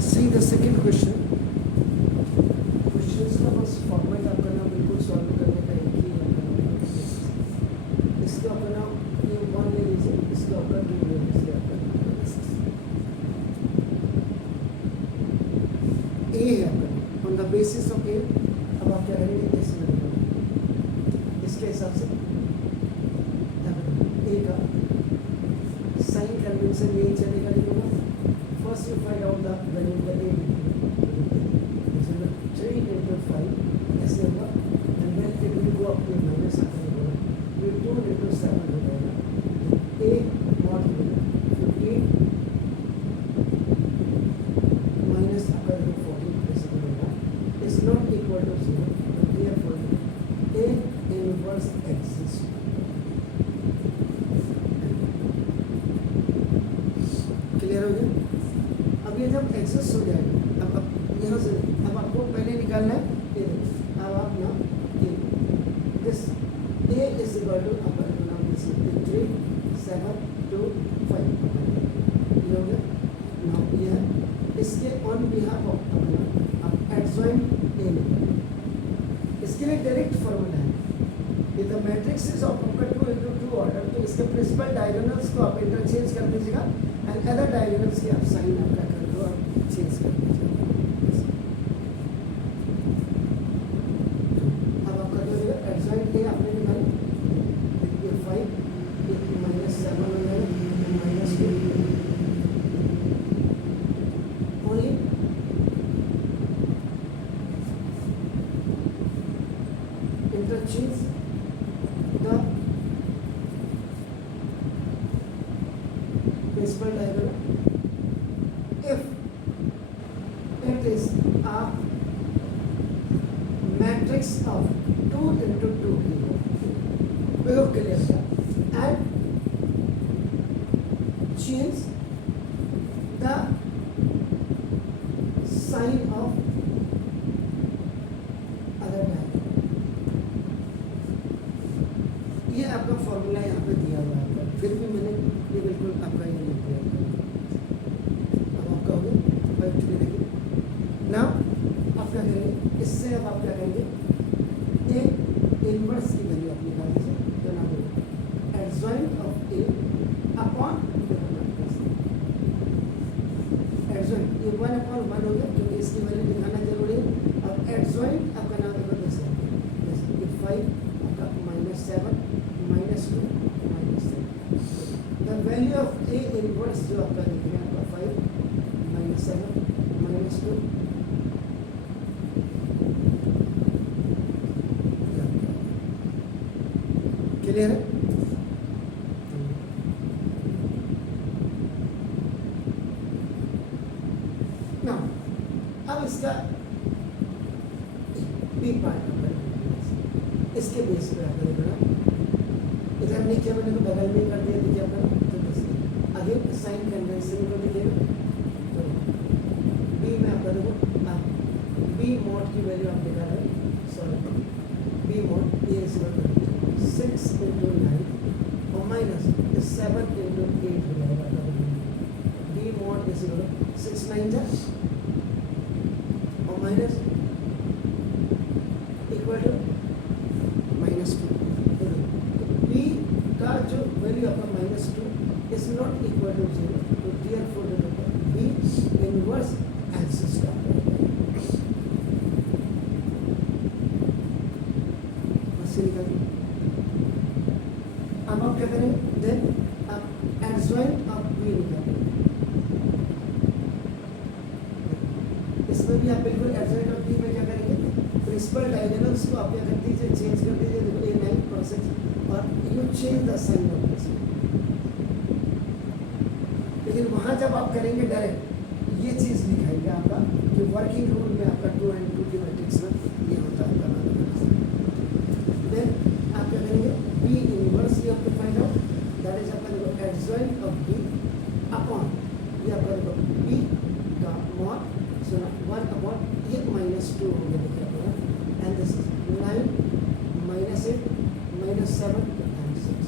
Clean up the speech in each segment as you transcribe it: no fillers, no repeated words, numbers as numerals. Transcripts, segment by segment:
See the second question. Question का बस format आपका नाम बिल्कुल सॉल्व करने का एक ही इसका आपका नाम ये 1 ले लीजिए, इसका आपका 2 ले लीजिए। आपका ए है आपका ऑन द बेसिस ऑफ ए। अब आप क्या करेंगे, इसके हिसाब से ए का साइन कन्वेंशन यही चलेगा। लिखूंगा first you find out the value of the a 3 into 5 ऐसे होगा, and then it will go up to minus आता है, ये 2 into 7 हो जाएगा। ए मॉड 15 माइनस आपका 14 ऐसे होगा, is not equal to 0, therefore a inverse exist. Clear हो गया? अब ये जब एक्सिस्ट हो जाएगा, अब यहाँ से अब आपको पहले निकालना है ये। अब आप ना this a is equal to अपन नाम 3 7 2 5 ये हो गया। नाउ ये है इसके ऑन बिहाफ ऑफ अपना आप एडजॉइंट ए निकालें। इसके लिए डायरेक्ट फॉर्मूला है, द मैट्रिक्स इज ऑफ आपका 2 into 2 ऑर्डर, तो इसके प्रिंसिपल डायगोनल्स को आप इंटरचेंज कर दीजिएगा, एंड अदर डायगोनल्स के आप साइन आपका कर दो, आप चेंज कर दीजिएगा। अब आपका जो है एडजॉइंट ए आपने निकाला, ये 5 ये -7 हो जाएगा, -2 only interchange the principal diagonal if it is a matrix of 2 into 2 clear and change the sign of other diagonal। ये आपका फॉर्मूला यहाँ पे दिया हुआ है, फिर भी मैंने ये बिल्कुल आपका ये लिख दिया। अब आपका हो गया 5 देखिए ना। आप क्या करेंगे, इससे अब आप क्या करेंगे, ए इनवर्स की वैल्यू आप निकाल दीजिए, तो ना हो adjoint of A upon adjoint, ये 1/1 हो गया, क्योंकि इसकी वैल्यू दिखाना जरूरी है। अब एडजॉइंट आपका नाम देखो जैसे ये 5 आपका -7 -2 -7, the value of A inverse जो आपका दिख रहा है आपका 5 -7 -2 क्लियर है? ना अब इसका बी पार्ट इसके बेस पे आप देखना, इधर नहीं किया मैंने तो बगल में कर दिया, देखिए अपना तो बस अगेन साइन कन्वेंशन को देखिएगा, तो बी में आपका देखो आप बी मॉड की वैल्यू आप निकाल रहे हैं, sorry b mod a is 6 into 9 और माइनस 7 into 8 हो जाएगा। बी मॉड इज 6 9 और माइनस इक्वल टू -2। बी का जो वैल्यू आपका -2 इज नॉट इक्वल टू 0, तो देयरफॉर बी इनवर्स एक्सिस्ट का अब आप क्या करेंगे, देन आप एडजॉइंट ऑफ बी निकालेंगे। इसमें भी आप बिल्कुल एडजॉइंट ऑफ बी में क्या करेंगे, प्रिंसिपल डायगोनल्स को आप क्या कर दीजिए, चेंज कर दीजिए, देखो ए 9% और you change the sign of this. लेकिन वहाँ जब आप करेंगे डायरेक्ट ये चीज़ दिखाएगा आपका कि वर्किंग रूल में आपका 2 and 2 की मैट्रिक्स में ये होता है। देन आप क्या करेंगे, बी इनवर्स ये आपको फाइंड आउट, दैट इज आपका देखो एडजॉइंट ऑफ बी अपॉन ये आपका देखो बी का मॉड, सो 1/, ये -2 हो गया देखिए आपका, and this is 9 -8 -7 and 6।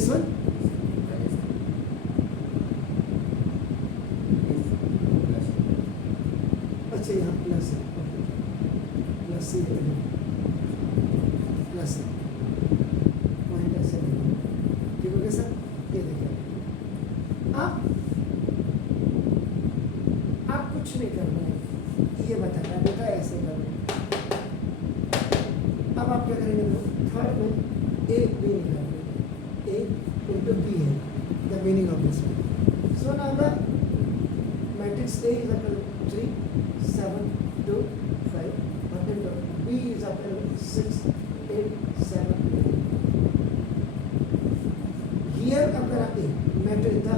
This one अच्छा यहाँ प्लस है, प्लस सी प्लस है, पॉइंट ऐसे ठीक हो गया सर। ये देखिए आप कुछ नहीं कर रहे हैं, ये बता रहा है बेटा ऐसे कर रहे हैं। अब आप क्या करेंगे, थर्ड में ए बी निकालेंगे, ए इंटू बी है the meaning of this one. So now the matrix a is equal 3 7 2 5 और into b is equal 6 8 7 9। Here अगर आप matrix the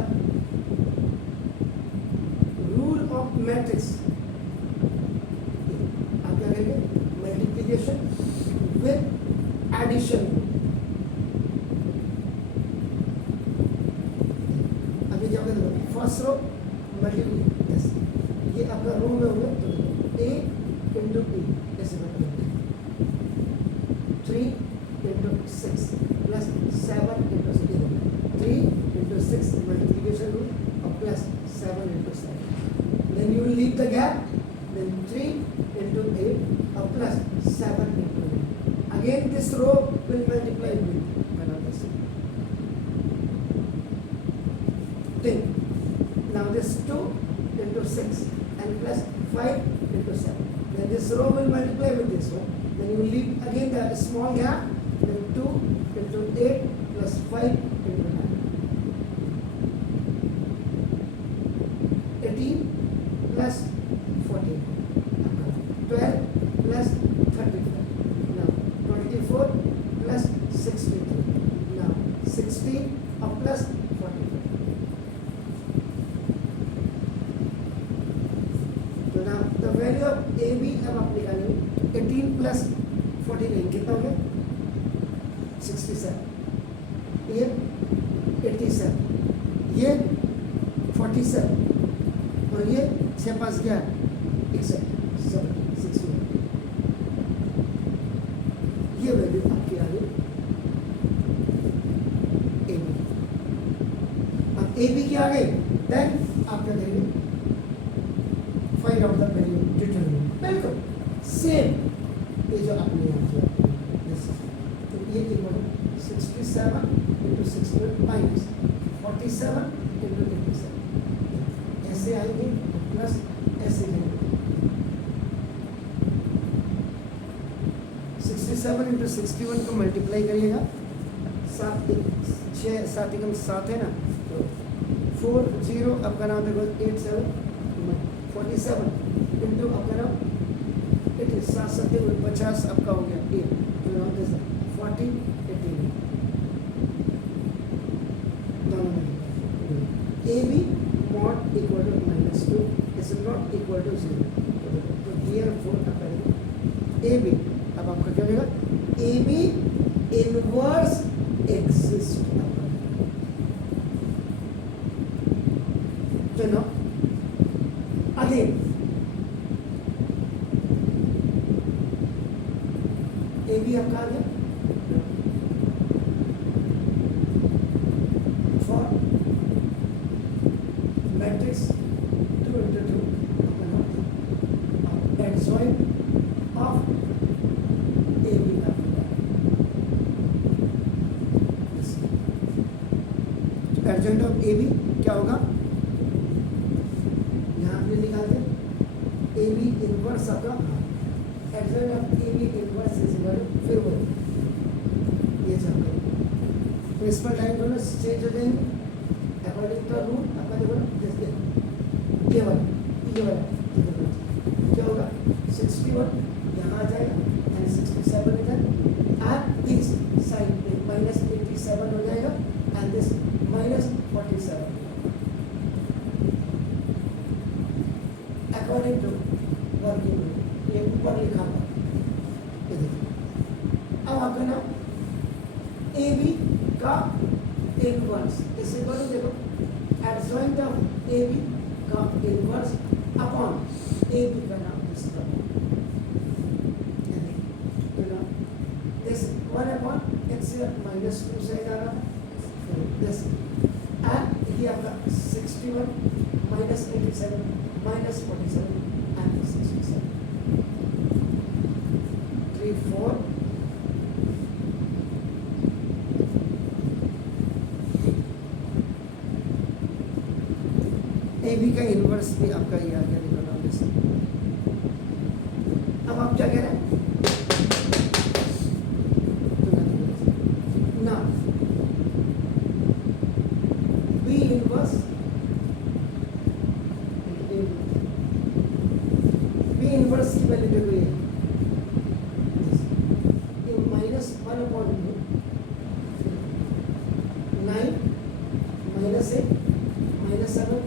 rule of matrix आप क्या करेंगे, मल्टीप्लिकेशन with addition। अभी क्या होगा, फर्स्ट रो मल्टीप्लिकेशन, ये आपका रो में होगा तो a इंटू बी ऐसे मतलब 3 into 6 plus 7 into 3 into 6 multiplication rule और plus 7 into 7, then you will leave the gap, then 3 into 8 or plus 7 into 8. Again this row will multiply with another 7. Then now this 2 into 6 and plus 5 into 7. Then this row will multiply with this one. Then you leave again the small gap. Then 2 into 8 plus 5 into 9. 18 plus 14. 12 plus 35. Now 24 plus 63. Now 16 or plus 45. So now the value of AB अब आप निकालेंगे 18 plus 49 कितना हो गया 67, ये 87, ये 47 और ये 6 5 11 61। ये वैल्यू आपकी आ गई ए बी। अब ए बी की आ गई, देन आप क्या करेंगे, find out the value determinant. बिल्कुल सेम ये जो आपने यहाँ किया, तो ये इक्वल 67 इंटू 61 माइनस 47 इंटू 87 ऐसे आएंगे प्लस ऐसे जाएंगे 67 इंटू 61 को मल्टीप्लाई करिएगा, 7 6 7 एकम 7 है ना, तो 4 0 आपका नाम देखो 8 7 47 इंटू आपका नाम 8 7 7 50 आपका हो गया 8, तो नाम जैसे 40 18 दोनों में a b mod equal to -2 is not equal to 0, तो हियर 4 आप करेंगे ए बी। अब आपका क्या होगा, ए बी इनवर्स एक्सिस्ट। चलो अगेन ए बी आपका आ गया for matrix 2 into 2 adjoint of A B का एडजॉइंट ऑफ ए बी क्या होगा, यहाँ पे निकाल दे ए बी इनवर्स आपका adjoint of A B inverse is equal to फिर वो ये सब प्रिंसिपल टाइम दोनों चेंज हो जाएंगे अकॉर्डिंग टू रूल। आपका देखो ना जैसे ये वाला क्या होगा 61 यहाँ आ जाएगा एंड 67 इधर एट दिस साइड पे -87 हो जाएगा and this -47 according to working rule. ये ऊपर लिखा हुआ ये देखिए। अब आपका नाम ए बी का इनवर्स इसे बोलो देखो एडजॉइंट ऑफ ए बी का इनवर्स अपॉन ए बी का नाम इसका this 1 upon x -2 से जा रहा है this and ये आपका 61 minus 87 minus 47 and 67 3 4 A B का इनवर्स भी आपका ये आ गया निकल रहा। अब आप क्या कह रहे हैं ना बी इनवर्स की वैल्यू देखो ये माइनस 1/9 माइनस 8 माइनस 7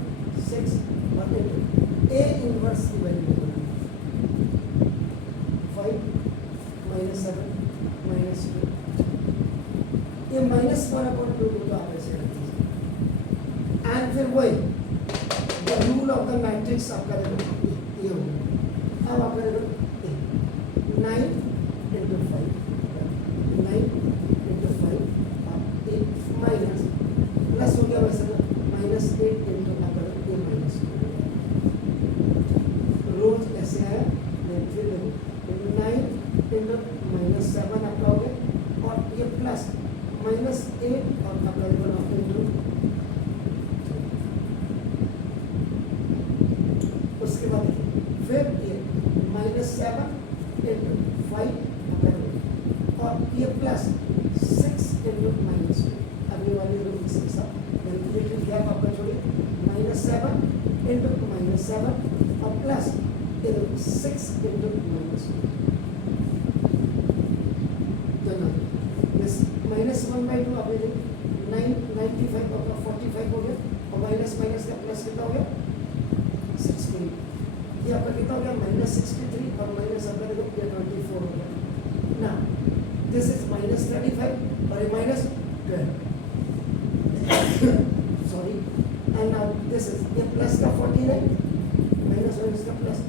6 और ए इनवर्स की वैल्यू देखो 5 माइनस 7 माइनस 2 ये माइनस 1/2 को आप ऐसे रख दीजिए एंड फिर वही the rule of the matrix आपका देखो ये होगा। अब आप करेंगे 9 into 5 9 into 5 आप 8 माइनस प्लस हो गया वैसे तो माइनस 8 into आप ये माइनस रोज ऐसे आया फिर देखो 9 into माइनस 7 आपका हो गया और ये प्लस माइनस 8 और आपका देखो into उसके बाद फिर ये माइनस 7 into 5 और ये प्लस 6 into माइनस 2 अब ये वाली रूल इसके साथ कैलकुलेटेड गैप आपका छोड़िए माइनस 7 into माइनस 7 और plus 6 into minus 2 this minus 1/2 आप ये 995 आपका 45 हो गया और माइनस माइनस का प्लस कितना हो गया 16 ये आपका कितना हो गया माइनस 63 और माइनस आपका देखो ये 24 हो गया ना दिस इज माइनस 35 और ये minus 12 sorry and now this is ये प्लस का 49 माइनस और इसका प्लस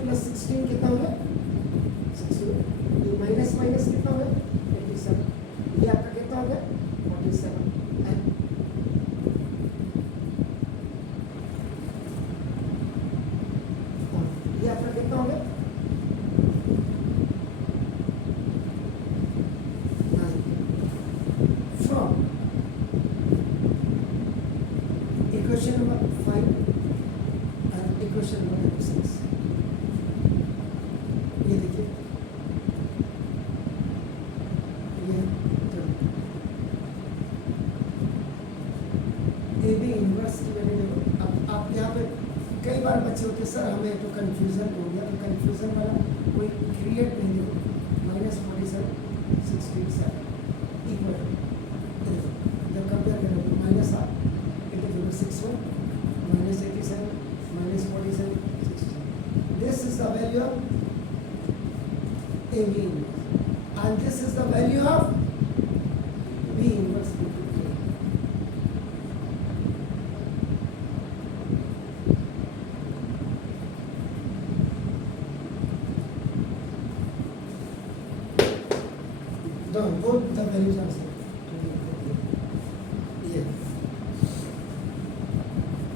प्लस 16 कितना हो गया 16 ये माइनस माइनस कितना हो गया 87 ये आपका कितना हो गया 47 एंड ये आपका कितना हो गया from equation number 5 and equation number 6 ये देखिए ये भी इनवर्स की वैल्यू देखो। अब आप यहाँ पे कई बार बच्चे होते हैं सर हमें तो कन्फ्यूज़न हो गया तो कन्फ्यूज़न वाला कोई क्रिएट नहीं देखो -47 67 इक्वल जब कंपेयर करें माइनस आप into 61 -87 -47 16 this is the value of A B inverse and this is the value of B inverse into A. Both the values are same.